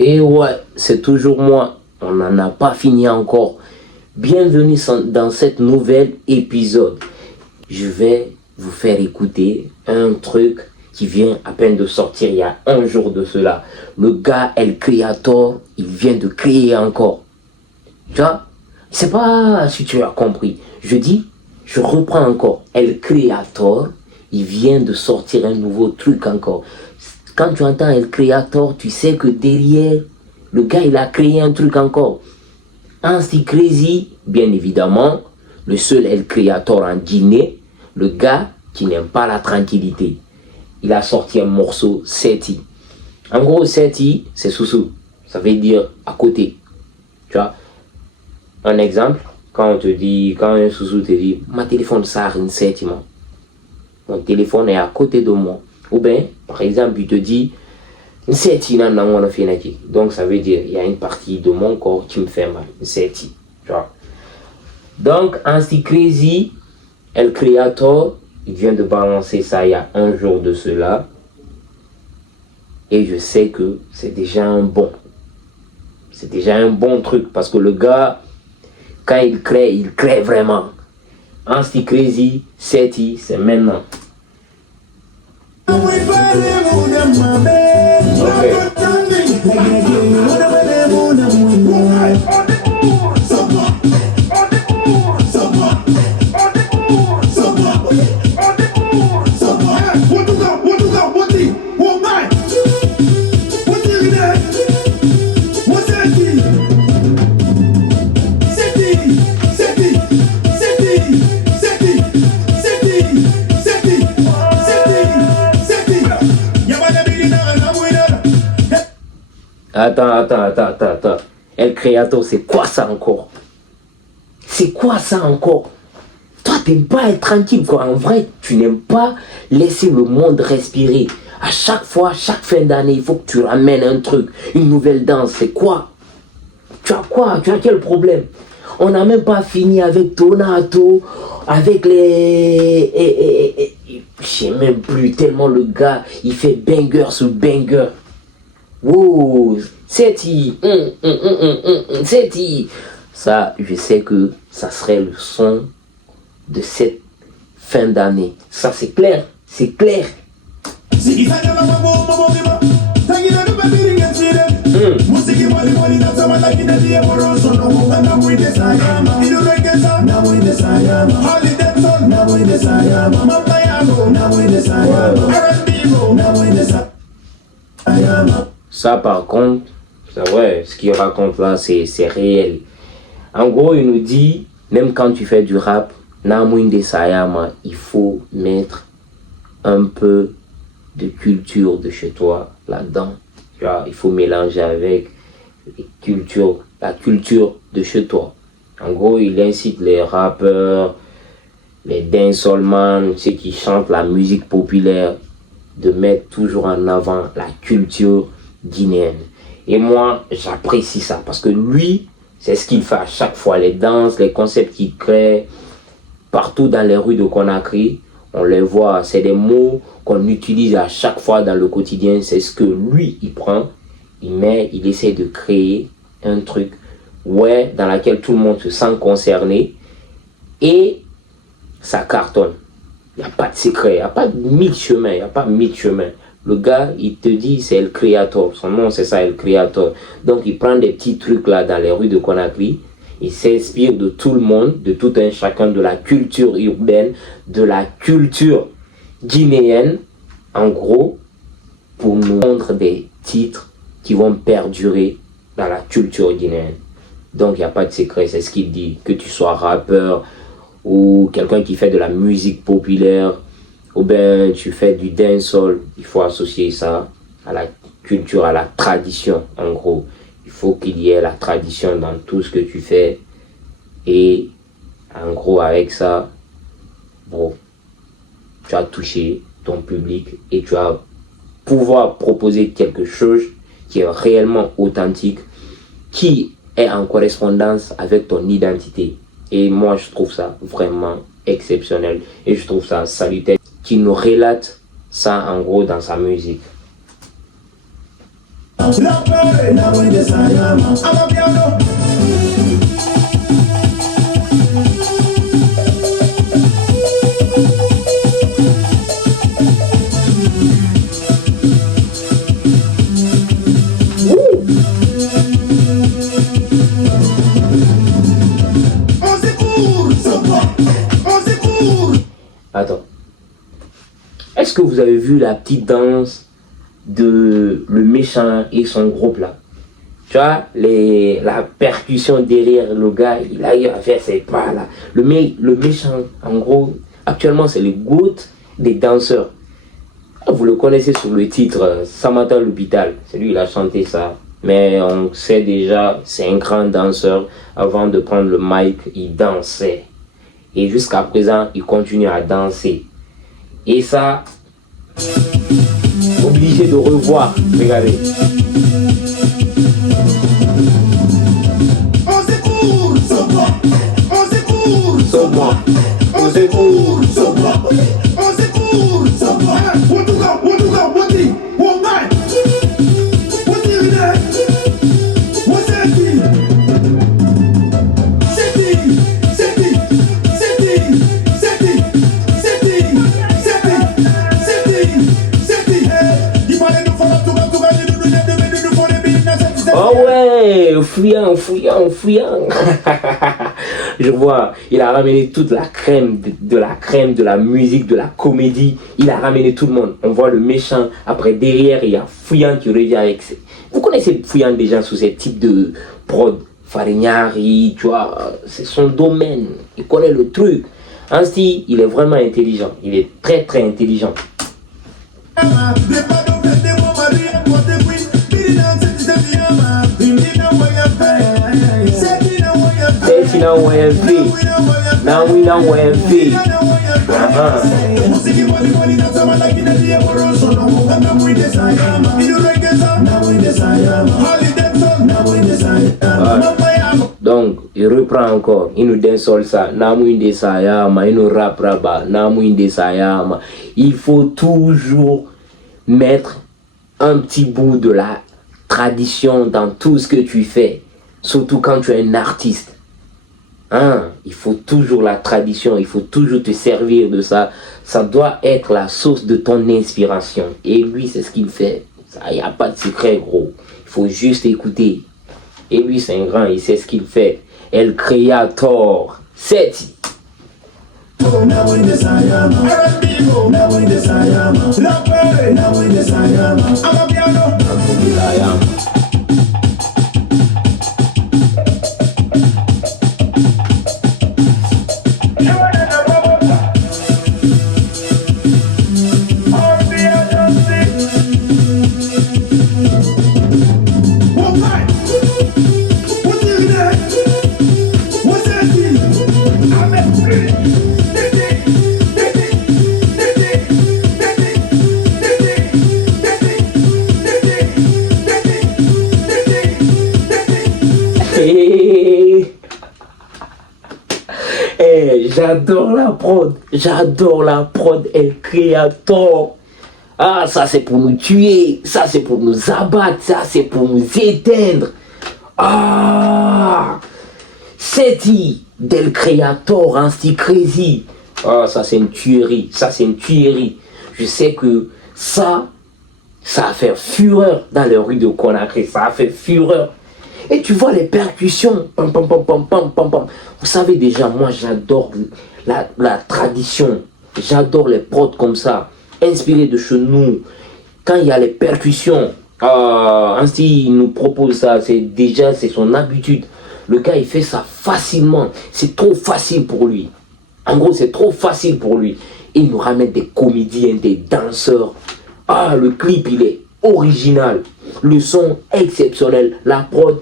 Et ouais, c'est toujours moi. On n'en a pas fini encore. Bienvenue dans cet nouvel épisode. Je vais vous faire écouter un truc qui vient à peine de sortir il y a un jour de cela. Le gars El Creator, il vient de créer encore. Tu vois, je sais pas si tu as compris. Je reprends encore. El Creator, il vient de sortir un nouveau truc encore. Quand tu entends El Creator, tu sais que derrière, le gars, il a créé un truc encore. Ansi Crazy, bien évidemment, le seul El Creator en Guinée, le gars qui n'aime pas la tranquillité. Il a sorti un morceau, Seti. En gros, Seti, c'est sous-sous. Ça veut dire à côté. Tu vois, un exemple, quand un sous-sous te dit, ma téléphone sert une Seti, mon téléphone est à côté de moi. Ou bien, par exemple, il te dit, donc ça veut dire, il y a une partie de mon corps qui me fait mal. Tu vois. Donc, Ansi Crazy, El Creator, il vient de balancer ça il y a un jour de cela. Et je sais que c'est déjà un bon. C'est déjà un bon truc. Parce que le gars, quand il crée vraiment. Ansi Crazy, Seti, c'est maintenant. Attends. El Creator, c'est quoi ça encore? C'est quoi ça encore? Toi, t'aimes pas être tranquille, quoi. En vrai, tu n'aimes pas laisser le monde respirer. À chaque fois, chaque fin d'année, il faut que tu ramènes un truc, une nouvelle danse. C'est quoi? Tu as quoi? Tu as quel problème? On n'a même pas fini avec Tonato, avec les... Je sais même plus, tellement le gars, il fait banger sur banger. Wow, Seti, Seti. Ça, je sais que ça serait le son de cette fin d'année. Ça, c'est clair, c'est clair. Ça, par contre, c'est vrai, ce qu'il raconte là, c'est réel. En gros, il nous dit, même quand tu fais du rap, Namouinde Sayama, il faut mettre un peu de culture de chez toi là-dedans. Tu vois, il faut mélanger avec la culture de chez toi. En gros, il incite les rappeurs, les dancehallman, ceux qui chantent la musique populaire, de mettre toujours en avant la culture guinéenne. Et moi, j'apprécie ça parce que lui, c'est ce qu'il fait à chaque fois. Les danses, les concepts qu'il crée partout dans les rues de Conakry, on les voit. C'est des mots qu'on utilise à chaque fois dans le quotidien. C'est ce que lui, il prend, il essaie de créer un truc dans lequel tout le monde se sent concerné et ça cartonne. Il n'y a pas de secret, il n'y a pas de mille chemins, Le gars, il te dit, c'est El Creator. Son nom, c'est ça, El Creator. Donc, il prend des petits trucs là dans les rues de Conakry. Il s'inspire de tout le monde, de tout un chacun, de la culture urbaine, de la culture guinéenne. En gros, pour nous rendre des titres qui vont perdurer dans la culture guinéenne. Donc, il n'y a pas de secret, c'est ce qu'il dit. Que tu sois rappeur, ou quelqu'un qui fait de la musique populaire, ou bien tu fais du dancehall, il faut associer ça à la culture, à la tradition, en gros. Il faut qu'il y ait la tradition dans tout ce que tu fais. Et en gros, avec ça, tu as touché ton public et tu vas pouvoir proposer quelque chose qui est réellement authentique, qui est en correspondance avec ton identité. Et moi, je trouve ça vraiment exceptionnel. Et je trouve ça salutaire. Qui nous relate ça, en gros, dans sa musique. Attends. Est-ce que vous avez vu la petite danse de le méchant et son groupe là? Tu vois, la percussion derrière le gars, il arrive à faire ses pas là. Le méchant, en gros, actuellement c'est le GOAT des danseurs. Vous le connaissez sous le titre Samantha l'hôpital. C'est lui, il a chanté ça. Mais on sait déjà, c'est un grand danseur. Avant de prendre le mic, il dansait. Et jusqu'à présent, il continue à danser. Et ça, obligé de revoir. Regardez. Sauve-moi. On secours. Sauve-moi. On secours. Sauve-moi. Oh ouais, fouillant. Je vois, il a ramené toute la crème de la crème, de la musique, de la comédie. Il a ramené tout le monde. On voit le méchant. Après, derrière, il y a Fouillant qui revient avec... Vous connaissez Fouillant déjà sous ce type de prod. Farignari, tu vois, c'est son domaine. Il connaît le truc. Ainsi, il est vraiment intelligent. Il est très, très intelligent. Now we know where it be. Donc, il reprend encore. Il nous dansole ça. Il nous rap raba. Il faut toujours mettre un petit bout de la tradition dans tout ce que tu fais. Surtout quand tu es un artiste. Hein? Il faut toujours la tradition, il faut toujours te servir de ça. Ça doit être la source de ton inspiration. Et lui, c'est ce qu'il fait. Il n'y a pas de secret, gros. Il faut juste écouter. Et lui, c'est un grand, il sait ce qu'il fait. El Creator. C'est... J'adore la prod El Creator. Ah, ça c'est pour nous tuer, ça c'est pour nous abattre, ça c'est pour nous éteindre. Ah, c'est dit d'El Creator, un style crazy. Ah, ça c'est une tuerie, Je sais que ça a fait fureur dans les rues de Conakry, ça a fait fureur. Et tu vois les percussions, pam, pam, pam, pam, pam, pam, pam. Vous savez déjà, moi j'adore la tradition, j'adore les prods comme ça, inspirés de chez nous. Quand il y a les percussions, ainsi il nous propose ça, c'est son habitude. Le gars il fait ça facilement, c'est trop facile pour lui. En gros c'est trop facile pour lui. Il nous ramène des comédiens, des danseurs. Ah, le clip il est original, le son exceptionnel, la prod,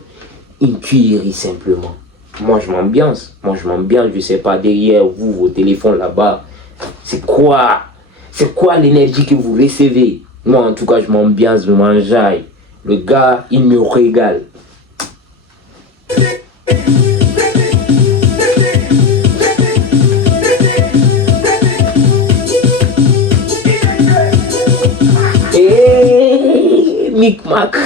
une tuerie simplement. Moi je m'ambiance, je sais pas derrière vous, vos téléphones là-bas, c'est quoi l'énergie que vous recevez? Moi en tout cas je m'ambiance, je m'enjaille. Le gars il me régale. Et Mic Mac.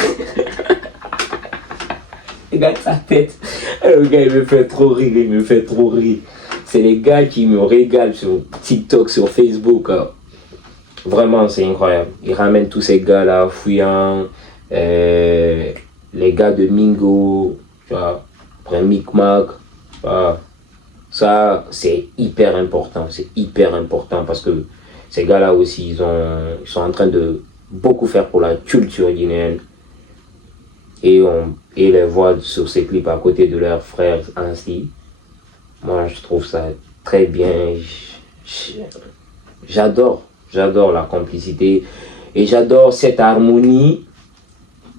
Regarde sa tête. Le gars, il me fait trop rire, il me fait trop rire. C'est les gars qui me régalent sur TikTok, sur Facebook. Hein. Vraiment, c'est incroyable. Il ramène tous ces gars-là, Fouillant, les gars de Mingo, tu vois, après Micmac, tu vois. Ça, c'est hyper important. C'est hyper important parce que ces gars-là aussi, ils sont en train de beaucoup faire pour la culture guinéenne. Et les voit sur ces clips à côté de leurs frères ainsi. Moi, je trouve ça très bien. J'adore la complicité et j'adore cette harmonie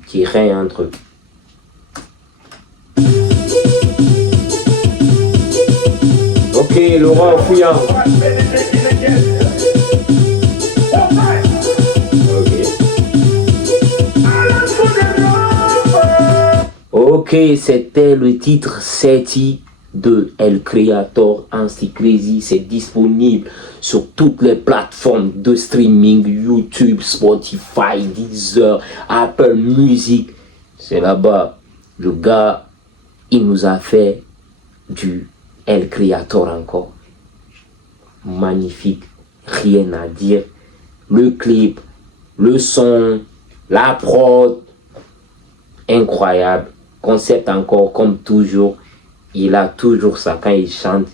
qui règne entre eux. Ok, Laurent Fouillant. Ok, c'était le titre Seti de El Creator ainsi Crazy. C'est disponible sur toutes les plateformes de streaming, YouTube, Spotify, Deezer, Apple Music. C'est là-bas. Le gars, il nous a fait du El Creator encore. Magnifique, rien à dire. Le clip, le son, la prod, incroyable. Concept encore, comme toujours, il a toujours ça. Quand il chante,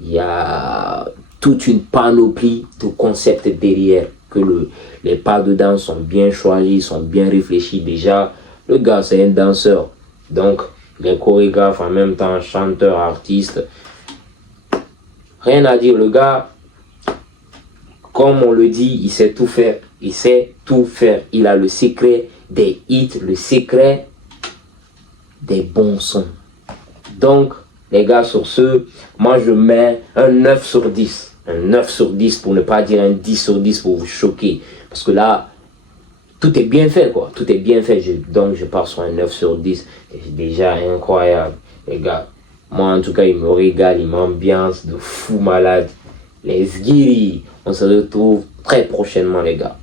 il y a toute une panoplie de concepts derrière. Que les pas de danse sont bien choisis, sont bien réfléchis. Déjà, le gars, c'est un danseur. Donc, il est chorégraphe en même temps, chanteur, artiste. Rien à dire, le gars, comme on le dit, il sait tout faire. Il sait tout faire. Il a le secret des hits, le secret des bons sons. Donc, les gars, sur ce, moi je mets un 9 sur 10. Un 9 sur 10 pour ne pas dire un 10 sur 10 pour vous choquer. Parce que là, tout est bien fait, quoi. Tout est bien fait. Donc, je pars sur un 9 sur 10. C'est déjà incroyable, les gars. Moi, en tout cas, il me régale, il m'ambiance de fou malade. Les guiris, on se retrouve très prochainement, les gars.